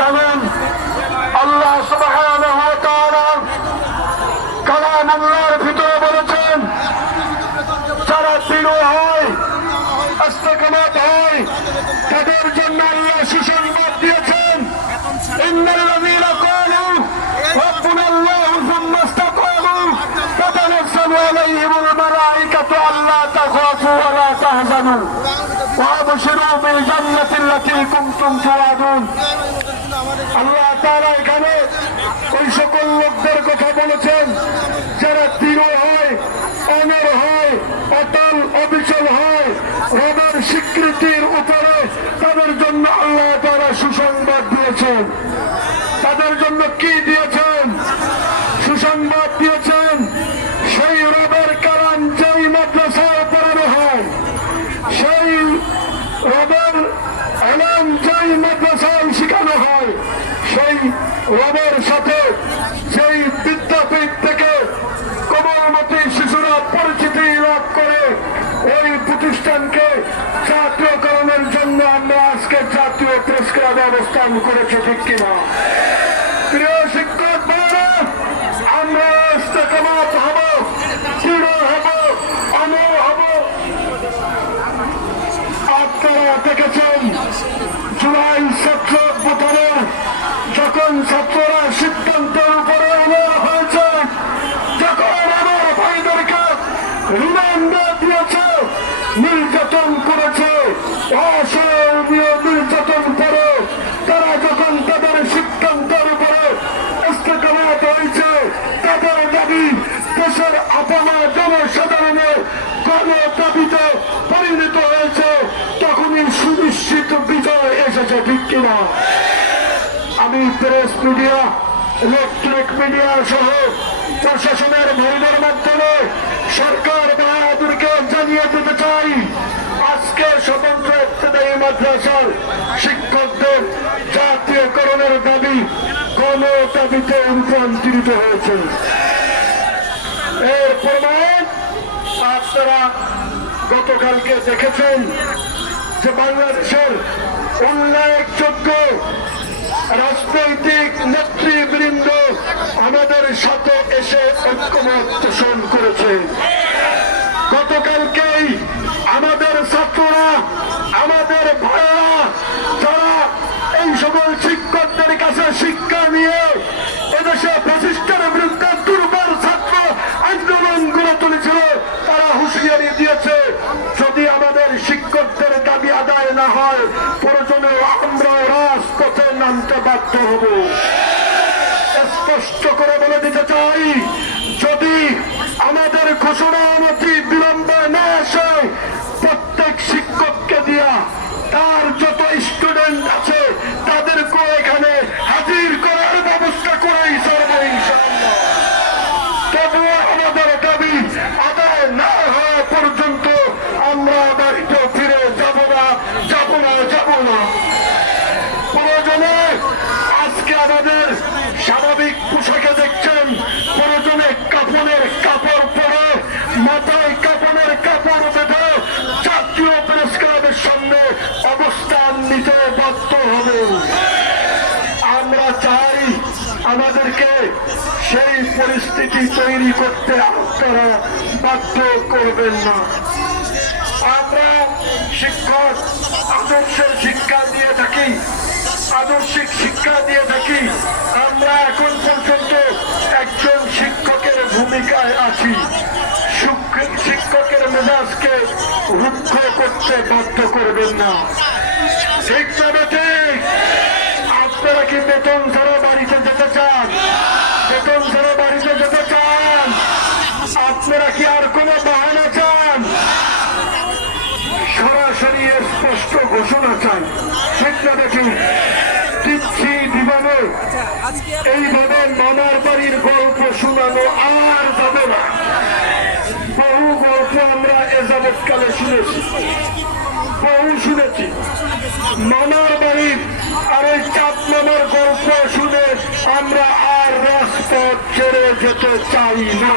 জানেন আল্লাহ সবাহ কালাম আল্লাহর ভিতরে বলেছেন যারা দৃঢ় হয় হস্তকমাত হয় তাদের জন্য আল্লাহ শিশুর মত দিয়েছেন ইন্দ্রীরা কলু ربنا الله ثم استقاموا تتنزل عليهم الملائكة ألا تخافوا ولا تحزنوا وابشروا بالجنة التي كنتم توعدون আল্লাহ তারা এখানে ওই সকল লোকদের কথা বলেছেন, যারা দৃঢ় হয় অনর হয়, অটল, অবিচল হয়, রবের স্বীকৃতির উপরে তাদের জন্য আল্লাহ তারা সুসংবাদ দিয়েছেন। জাতীয় পুরস্কার ব্যবস্থান করেছি ঠিক কিনা? প্রিয় শিক্ষক আমরা ইস্তেকামাত হব দৃঢ় হব দেখেছেন, জুলাই ছাত্র অভ্যুত্থানে যখন ছাত্ররা দাবিতে পরিণত হয়েছে, তখনই সুনিশ্চিত বিজয় এসেছে, ঠিক কিনা? আমি প্রেস মিডিয়া ইলেকট্রিক মিডিয়া সহ প্রশাসনের ভবনের মাধ্যমে সরকার বাহাদুরকে জানিয়ে দিতে চাই। আজকে স্বতন্ত্র ইত্তেদায়ী মাদ্রাসার শিক্ষকদের জাতীয়করণের দাবি কোন দাবিতে রূপান্তরিত হয়েছে। এর প্রমাণ আপনারা গতকালকে দেখেছেন যে বাংলাদেশের উল্লেখযোগ্য রাজনৈতিক নেতৃবৃন্দ আমাদের সাথে এসে ঐক্যমত পোষণ করেছে। গতকালকেই আমাদের ছাত্ররা, আমাদের ভাইরা যারা এই সকল শিক্ষকদের কাছে শিক্ষা নিয়ে এদেশে প্রতিষ্ঠার বিরুদ্ধে দুর্বল ছাত্র আন্দোলন গড়ে তুলেছিল, তারা হুঁশিয়ারি দিয়েছে না হয় প্রয়োজনে আমরা রাজপথে নামতে বাধ্য হব। স্পষ্ট করে বলে দিতে চাই স্বাভাবিক পোশাকে দেখছেন প্রয়োজনে কাপড়ের কাপড় পরে, মাথায় কাপড়ের কাপড় বেঁধে জাতীয় প্রেস সামনে অবস্থান নিতে বাধ্য হবে। আমরা চাই আমাদেরকে সেই পরিস্থিতি তৈরি করতে আপনারা বাধ্য করবেন না। আমরা শিক্ষক, আদর্শের শিক্ষা দিয়ে থাকি। আদর্শিক শিক্ষা দিয়ে থাকি আমরা এখন পর্যন্ত একজন শিক্ষকের ভূমিকায় আছি। শিক্ষ- শিক্ষকের মেজাজকে রুক্ষ করতে বাধ্য করবেন না। ঠিক তবে ঠিক। আপনারা কি বেতন ছাড়া বাড়িতে যেতে চান বেতন ছাড়া বাড়িতে যেতে চান আপনারা কি আর কোনো বাহানা চান সরাসরি স্পষ্ট ঘোষণা ঠিক না দেখুন দিচ্ছি বিমানে এইভাবে মামার বাড়ির গল্প শোনানো আর যাবে না। বহু গল্প আমরা এ যাবৎকালে শুনেছি, বহু শুনেছি। মামার বাড়ির আর ওই চাপ মামার গল্প শুনে আমরা আর রাজপথ ছেড়ে যেতে চাই না।